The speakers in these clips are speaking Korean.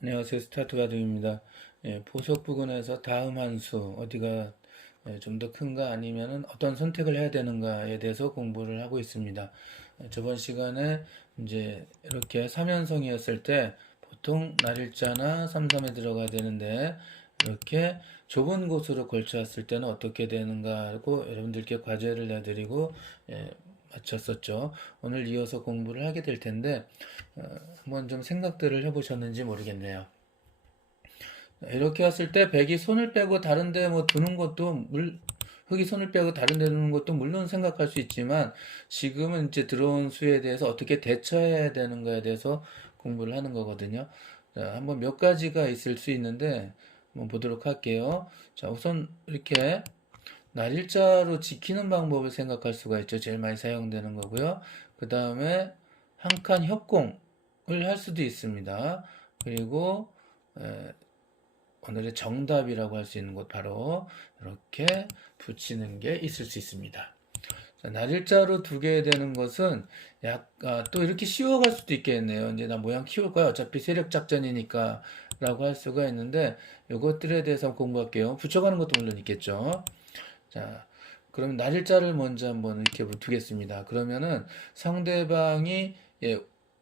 안녕하세요. 스타트 과정입니다. 보석 부근에서 다음 한 수, 어디가 좀 더 큰가 아니면은 어떤 선택을 해야 되는가에 대해서 공부를 하고 있습니다. 저번 시간에 이제 이렇게 3연성이었을 때 보통 날일자나 삼삼에 들어가야 되는데 이렇게 좁은 곳으로 걸쳐왔을 때는 어떻게 되는가 하고 여러분들께 과제를 내드리고 마쳤었죠. 오늘 이어서 공부를 하게 될 텐데 어, 한번 좀 생각들을 해보셨는지 모르겠네요. 이렇게 했을 때 백이 손을 빼고 다른데 뭐 두는 것도 흙이 손을 빼고 다른데 두는 것도 물론 생각할 수 있지만 지금은 이제 들어온 수에 대해서 어떻게 대처해야 되는가에 대해서 공부를 하는 거거든요. 자, 한번 몇 가지가 있을 수 있는데 한번 보도록 할게요. 자, 우선 이렇게 날일자로 지키는 방법을 생각할 수가 있죠. 제일 많이 사용되는 거고요. 그 다음에 한 칸 협공을 할 수도 있습니다. 그리고 오늘의 정답이라고 할 수 있는 것 바로 이렇게 붙이는 게 있을 수 있습니다. 자, 날일자로 두게 되는 것은 또 이렇게 쉬워갈 수도 있겠네요. 이제 나 모양 키울 거야. 어차피 세력 작전이니까 라고 할 수가 있는데 이것들에 대해서 공부할게요. 붙여가는 것도 물론 있겠죠. 자, 그럼 날일자를 먼저 한번 이렇게 두겠습니다. 그러면은 상대방이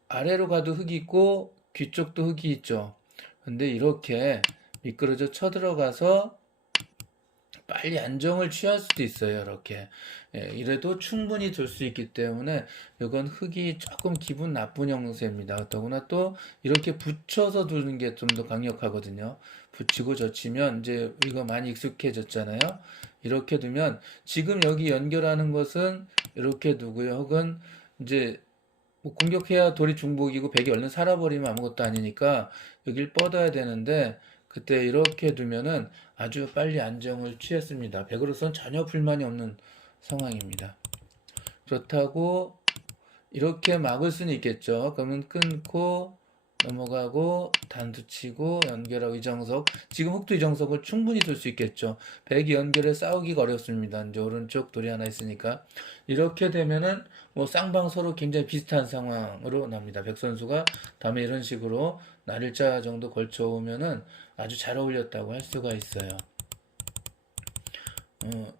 아래로 가도 흙이 있고 귀 쪽도 흙이 있죠. 근데 이렇게 미끄러져 쳐들어가서 빨리 안정을 취할 수도 있어요. 이렇게 이래도 충분히 둘 수 있기 때문에 이건 흙이 조금 기분 나쁜 형세입니다. 더구나 또 이렇게 붙여서 두는 게 좀 더 강력하거든요. 붙이고 젖히면 이제 우리가 많이 익숙해졌잖아요. 이렇게 두면 지금 여기 연결하는 것은 이렇게 두고요. 혹은 이제 뭐 공격해야 돌이 중복이고 백이 얼른 살아버리면 아무것도 아니니까 여길 뻗어야 되는데 그때 이렇게 두면은 아주 빨리 안정을 취했습니다. 백으로서는 전혀 불만이 없는 상황입니다. 그렇다고 이렇게 막을 수는 있겠죠. 그러면 끊고 넘어가고 단수 치고 연결하고 이정석 지금 흑도 이정석을 충분히 둘 수 있겠죠. 백이 연결해 싸우기가 어렵습니다. 이제 오른쪽 돌이 하나 있으니까 이렇게 되면은 뭐 쌍방 서로 굉장히 비슷한 상황으로 납니다. 백 선수가 다음에 이런 식으로 날일자 정도 걸쳐 오면은 아주 잘 어울렸다고 할 수가 있어요. 어,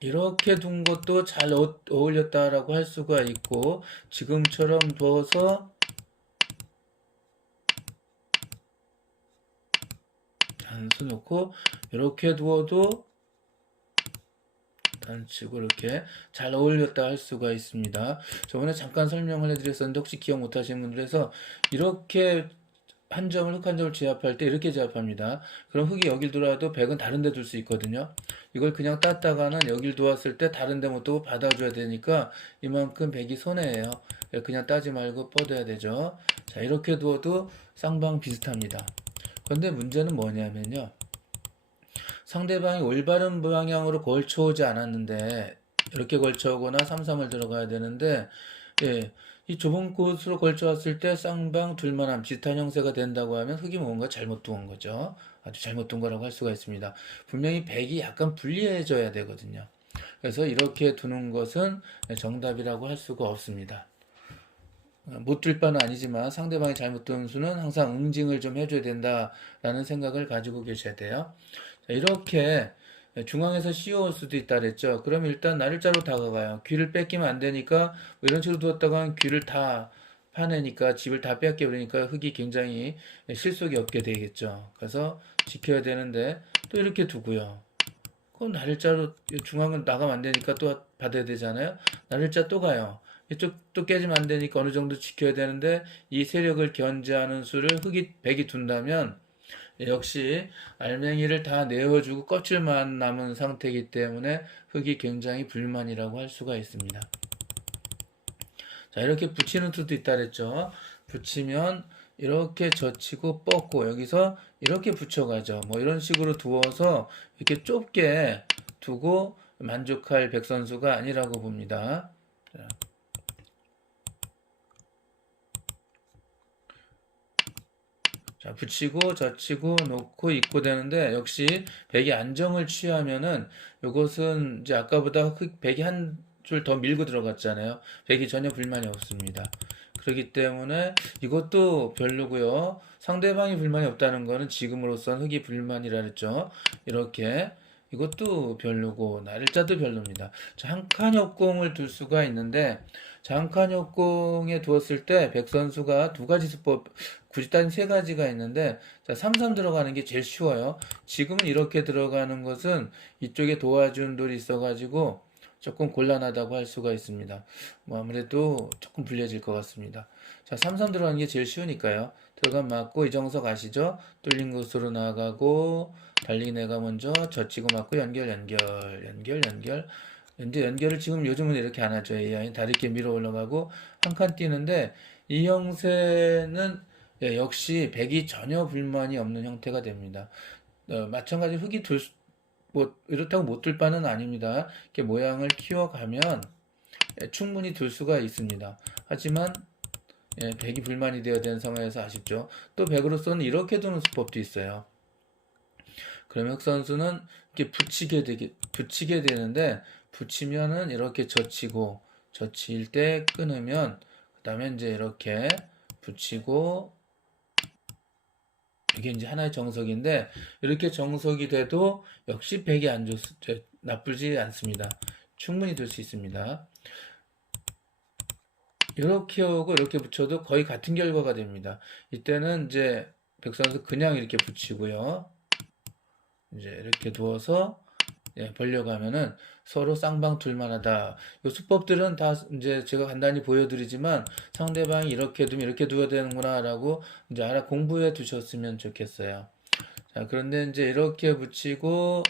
이렇게 둔 것도 잘 어울렸다라고 할 수가 있고 지금처럼 두어서 단수 놓고 이렇게 두어도 단치고 이렇게 잘 어울렸다 할 수가 있습니다. 저번에 잠깐 설명을 해드렸었는데 혹시 기억 못하시는 분들에서 이렇게 한 점을 흙 한 점을 제압할 때 이렇게 제압합니다. 그럼 흙이 여길 들어와도 백은 다른 데 둘 수 있거든요. 이걸 그냥 땄다가는 여길 두었을 때 다른 데 못 두고 받아줘야 되니까 이만큼 백이 손해예요. 그냥 따지 말고 뻗어야 되죠. 자, 이렇게 두어도 쌍방 비슷합니다. 그런데 문제는 뭐냐면요. 상대방이 올바른 방향으로 걸쳐오지 않았는데 이렇게 걸쳐오거나 삼삼을 들어가야 되는데 이 좁은 곳으로 걸쳐왔을 때 쌍방 둘만함 비슷한 형세가 된다고 하면 흙이 뭔가 잘못 둔 거죠. 아주 잘못 둔 거라고 할 수가 있습니다. 분명히 백이 약간 불리해져야 되거든요. 그래서 이렇게 두는 것은 정답이라고 할 수가 없습니다. 못 들 바는 아니지만 상대방이 잘못 둔 수는 항상 응징을 좀 해줘야 된다라는 생각을 가지고 계셔야 돼요. 자, 이렇게 중앙에서 씌워올 수도 있다 그랬죠. 그럼 일단 날일자로 다가가요. 귀를 뺏기면 안 되니까 뭐 이런 식으로 두었다가 귀를 다 파내니까 집을 다 뺏겨 버리니까 흙이 굉장히 실속이 없게 되겠죠. 그래서 지켜야 되는데 또 이렇게 두고요. 그럼 날일자로 중앙은 나가면 안 되니까 또 받아야 되잖아요. 날일자 또 가요. 이쪽 또 깨지면 안 되니까 어느 정도 지켜야 되는데 이 세력을 견제하는 수를 흙이 백이 둔다면 역시 알맹이를 다 내어주고 껍질만 남은 상태이기 때문에 흙이 굉장히 불만이라고 할 수가 있습니다. 자, 이렇게 붙이는 수도 있다 그랬죠. 붙이면 이렇게 젖히고 뻗고 여기서 이렇게 붙여가죠. 뭐 이런 식으로 두어서 이렇게 좁게 두고 만족할 백선수가 아니라고 봅니다. 자, 붙이고 젖히고 놓고 입고 되는데 역시 백이 안정을 취하면은 이것은 이제 아까보다 백이 한 줄 더 밀고 들어갔잖아요. 백이 전혀 불만이 없습니다. 그렇기 때문에 이것도 별로고요. 상대방이 불만이 없다는 거는 지금으로선 흙이 불만이라 그랬죠. 이렇게 이것도 별로고 날짜도 별로입니다. 자, 한 칸 역공을 둘 수가 있는데 자, 한 칸 역공에 두었을 때 백 선수가 두 가지 수법 굳이 따지면 세 가지가 있는데 자, 3-3 들어가는 게 제일 쉬워요. 지금은 이렇게 들어가는 것은 이쪽에 도와준 돌이 있어가지고 조금 곤란하다고 할 수가 있습니다. 뭐 아무래도 조금 불리해질 것 같습니다. 자, 3-3 들어가는 게 제일 쉬우니까요. 들어간 맞고 이정석 아시죠? 뚫린 곳으로 나가고 달리기 내가 먼저 젖히고 맞고 연결을 지금 요즘은 이렇게 안 하죠. AI 다리 이렇게 밀어 올라가고 한 칸 뛰는데 이 형태는 역시 백이 전혀 불만이 없는 형태가 됩니다. 마찬가지로 흙이 뭐 이렇다고 못 들 바는 아닙니다. 이렇게 모양을 키워가면 충분히 둘 수가 있습니다. 하지만 백이 불만이 되어야 되는 상황에서 아쉽죠. 또 백으로서는 이렇게 두는 수법도 있어요. 그러면 흑 선수는 이렇게 붙이게 되는데 붙이면은 이렇게 젖힐 때 끊으면 그 다음에 이제 이렇게 붙이고 이게 이제 하나의 정석인데 이렇게 정석이 돼도 역시 백이 나쁘지 않습니다. 충분히 될 수 있습니다. 이렇게 오고 이렇게 붙여도 거의 같은 결과가 됩니다. 이때는 이제 백 선수 그냥 이렇게 붙이고요. 이제 이렇게 두어서 벌려가면은 서로 쌍방 둘만하다. 이 수법들은 다 이제 제가 간단히 보여드리지만 상대방이 이렇게 두면 이렇게 두어야 되는구나라고 이제 알아 공부해 두셨으면 좋겠어요. 자, 그런데 이제 이렇게 붙이고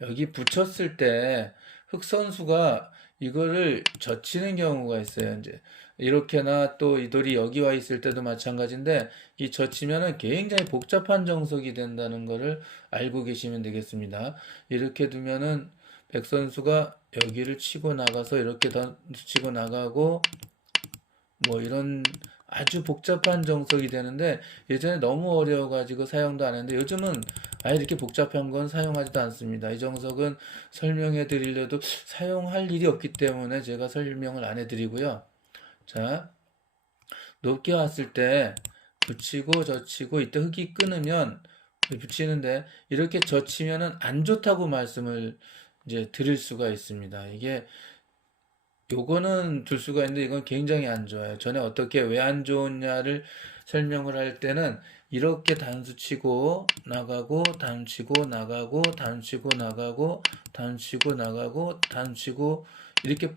여기 붙였을 때 흑 선수가 이거를 젖히는 경우가 있어요. 이제 이렇게나 또 이 돌이 여기 와 있을 때도 마찬가지인데 이 젖히면은 굉장히 복잡한 정석이 된다는 거를 알고 계시면 되겠습니다. 이렇게 두면은 백 선수가 여기를 치고 나가서 이렇게 치고 나가고 뭐 이런 아주 복잡한 정석이 되는데 예전에 너무 어려워가지고 사용도 안 했는데 요즘은 아예 이렇게 복잡한 건 사용하지도 않습니다. 이 정석은 설명해 드리려도 사용할 일이 없기 때문에 제가 설명을 안 해드리고요. 자, 높게 왔을 때 붙이고 젖히고 이때 흙이 끊으면 붙이는데 이렇게 젖히면은 안 좋다고 말씀을 이제 드릴 수가 있습니다. 이게 요거는 둘 수가 있는데 이건 굉장히 안 좋아요. 전에 어떻게 왜 안 좋냐를 설명을 할 때는 이렇게 단수 치고 나가고 단치고 나가고 단치고 나가고 단치고 나가고 단치고 이렇게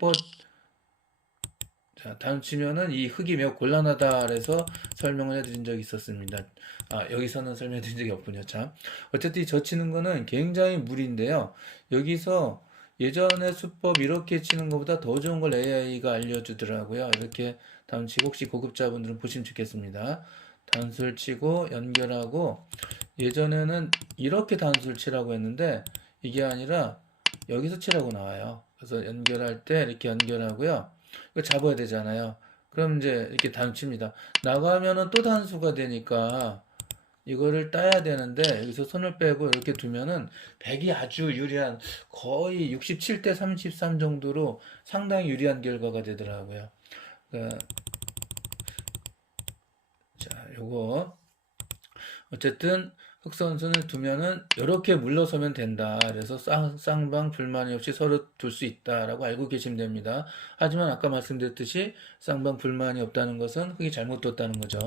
자, 단치면은 이 흙이 매우 곤란하다 그래서 설명을 해드린 적이 있었습니다. 아, 여기서는 설명해 드린 적이 없군요. 참. 어쨌든 이 젖히는 거는 굉장히 무리인데요. 여기서 예전의 수법 이렇게 치는 것보다 더 좋은 걸 AI가 알려주더라고요. 이렇게 단치고 혹시 고급자분들은 보시면 좋겠습니다. 단수를 치고 연결하고 예전에는 이렇게 단수를 치라고 했는데 이게 아니라 여기서 치라고 나와요. 그래서 연결할 때 이렇게 연결하고요. 이거 잡아야 되잖아요. 그럼 이제 이렇게 단수칩니다. 나가면은 또 단수가 되니까 이거를 따야 되는데 여기서 손을 빼고 이렇게 두면은 백이 아주 유리한 거의 67대 33 정도로 상당히 유리한 결과가 되더라고요. 그러니까 자, 요거 어쨌든 흑 선수는 두면은 이렇게 물러서면 된다. 그래서 쌍방 불만이 없이 서로 둘 수 있다라고 알고 계시면 됩니다. 하지만 아까 말씀드렸듯이 쌍방 불만이 없다는 것은 흑이 잘못 뒀다는 거죠.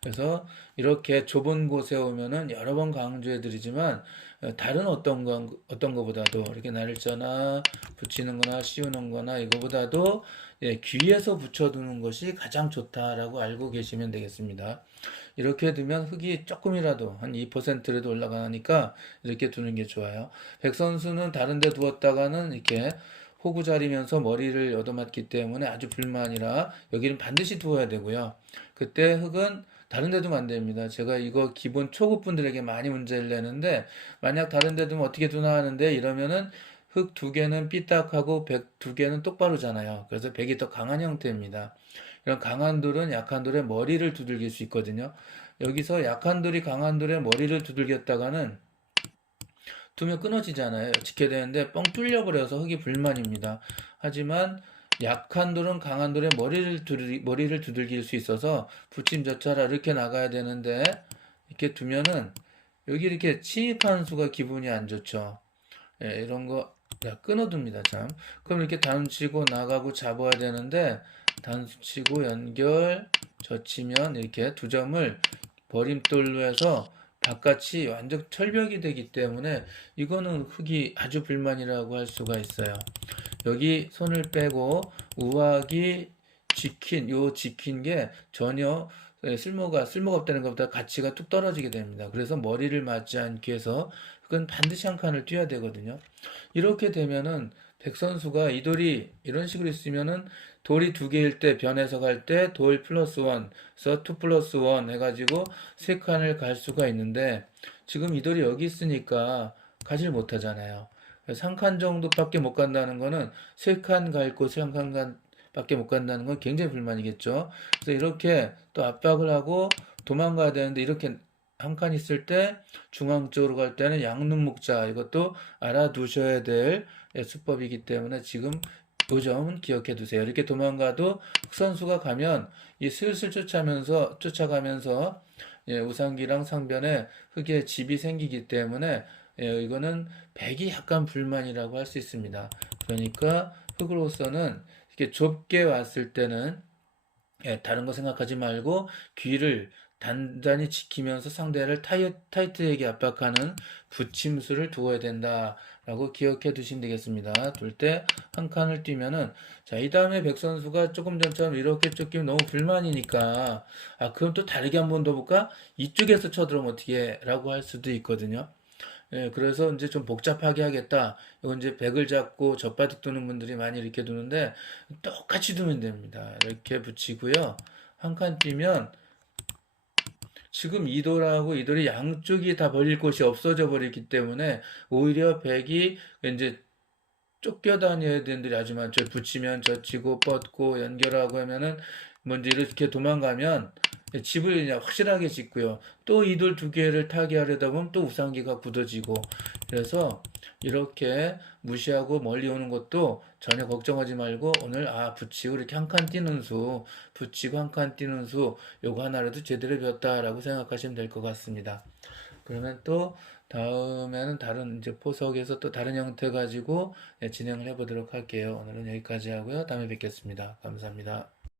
그래서 이렇게 좁은 곳에 오면은 여러 번 강조해 드리지만 다른 어떤 거보다도 이렇게 날짜나 붙이는 거나 씌우는 거나 이거보다도 귀에서 붙여두는 것이 가장 좋다라고 알고 계시면 되겠습니다. 이렇게 두면 흙이 조금이라도 한 2%라도 올라가니까 이렇게 두는 게 좋아요. 백 선수는 다른 데 두었다가는 이렇게 호구자리면서 머리를 얻어맞기 때문에 아주 불만이라 여기는 반드시 두어야 되고요. 그때 흙은 다른 데 두면 안 됩니다. 제가 이거 기본 초급 분들에게 많이 문제를 내는데 만약 다른 데 두면 어떻게 두나 하는데 이러면은 흙 두 개는 삐딱하고 백 두 개는 똑바로잖아요. 그래서 백이 더 강한 형태입니다. 이런 강한 돌은 약한 돌의 머리를 두들길 수 있거든요. 여기서 약한 돌이 강한 돌의 머리를 두들겼다가는 두면 끊어지잖아요. 지켜야 되는데 뻥 뚫려버려서 흙이 불만입니다. 하지만 약한 돌은 강한 돌에 머리를 두들길 수 있어서 붙임젖혀라 이렇게 나가야 되는데 이렇게 두면은 여기 이렇게 침입하는 수가 기분이 안 좋죠. 예, 이런 거 끊어둡니다, 참. 그럼 이렇게 단수치고 나가고 잡아야 되는데 단수치고 연결 젖히면 이렇게 두 점을 버림돌로 해서 바깥이 완전 철벽이 되기 때문에 이거는 흙이 아주 불만이라고 할 수가 있어요. 여기 손을 빼고 우악이 지킨 게 전혀 쓸모가 없다는 것보다 가치가 뚝 떨어지게 됩니다. 그래서 머리를 맞지 않기 위해서 그건 반드시 한 칸을 뛰어야 되거든요. 이렇게 되면은 백선수가 이 돌이 이런 식으로 있으면은 돌이 두 개일 때 변해서 갈 때 돌 플러스 원, 그래서 투 플러스 원 해가지고 세 칸을 갈 수가 있는데 지금 이 돌이 여기 있으니까 가질 못하잖아요. 그래서 한 칸 정도밖에 못 간다는 거는 세 칸 갈 곳을 한 칸 밖에 못 간다는 건 굉장히 불만이겠죠. 그래서 이렇게 또 압박을 하고 도망가야 되는데 이렇게 한 칸 있을 때 중앙 쪽으로 갈 때는 양눈 목자 이것도 알아두셔야 될 수법이기 때문에 지금 이 점은 기억해 두세요. 이렇게 도망가도 흑선수가 가면 이 슬슬 쫓아가면서 예, 우상기랑 상변에 흙에 집이 생기기 때문에 예, 이거는 백이 약간 불만이라고 할 수 있습니다. 그러니까 흙으로서는 이렇게 좁게 왔을 때는 예, 다른 거 생각하지 말고 귀를 단단히 지키면서 상대를 타이트하게 압박하는 붙임수를 두어야 된다라고 기억해 두시면 되겠습니다. 둘 때 한 칸을 뛰면은 자, 이 다음에 백 선수가 조금 전처럼 이렇게 쫓기면 너무 불만이니까 그럼 또 다르게 한번 더 볼까? 이쪽에서 쳐들어오면 어떻게 라고 할 수도 있거든요. 예, 그래서 이제 좀 복잡하게 하겠다. 이건 이제 백을 잡고 젖바둑 두는 분들이 많이 이렇게 두는데 똑같이 두면 됩니다. 이렇게 붙이고요. 한 칸 뛰면 지금 이 돌하고 이 돌이 양쪽이 다 버릴 곳이 없어져 버리기 때문에 오히려 백이 이제 쫓겨다녀야 되는 들이 아주 많죠. 붙이면 젖히고 뻗고 연결하고 하면은 먼저 이렇게 도망가면 집을 그냥 확실하게 짓고요. 또 이 돌 두 개를 타게 하려다 보면 또 우상기가 굳어지고 그래서 이렇게 무시하고 멀리 오는 것도 전혀 걱정하지 말고 오늘 붙이고 이렇게 한 칸 뛰는 수 붙이고 한 칸 뛰는 수 요거 하나라도 제대로 배웠다라고 생각하시면 될 것 같습니다. 그러면 또 다음에는 다른 이제 포석에서 또 다른 형태 가지고 진행을 해보도록 할게요. 오늘은 여기까지 하고요. 다음에 뵙겠습니다. 감사합니다.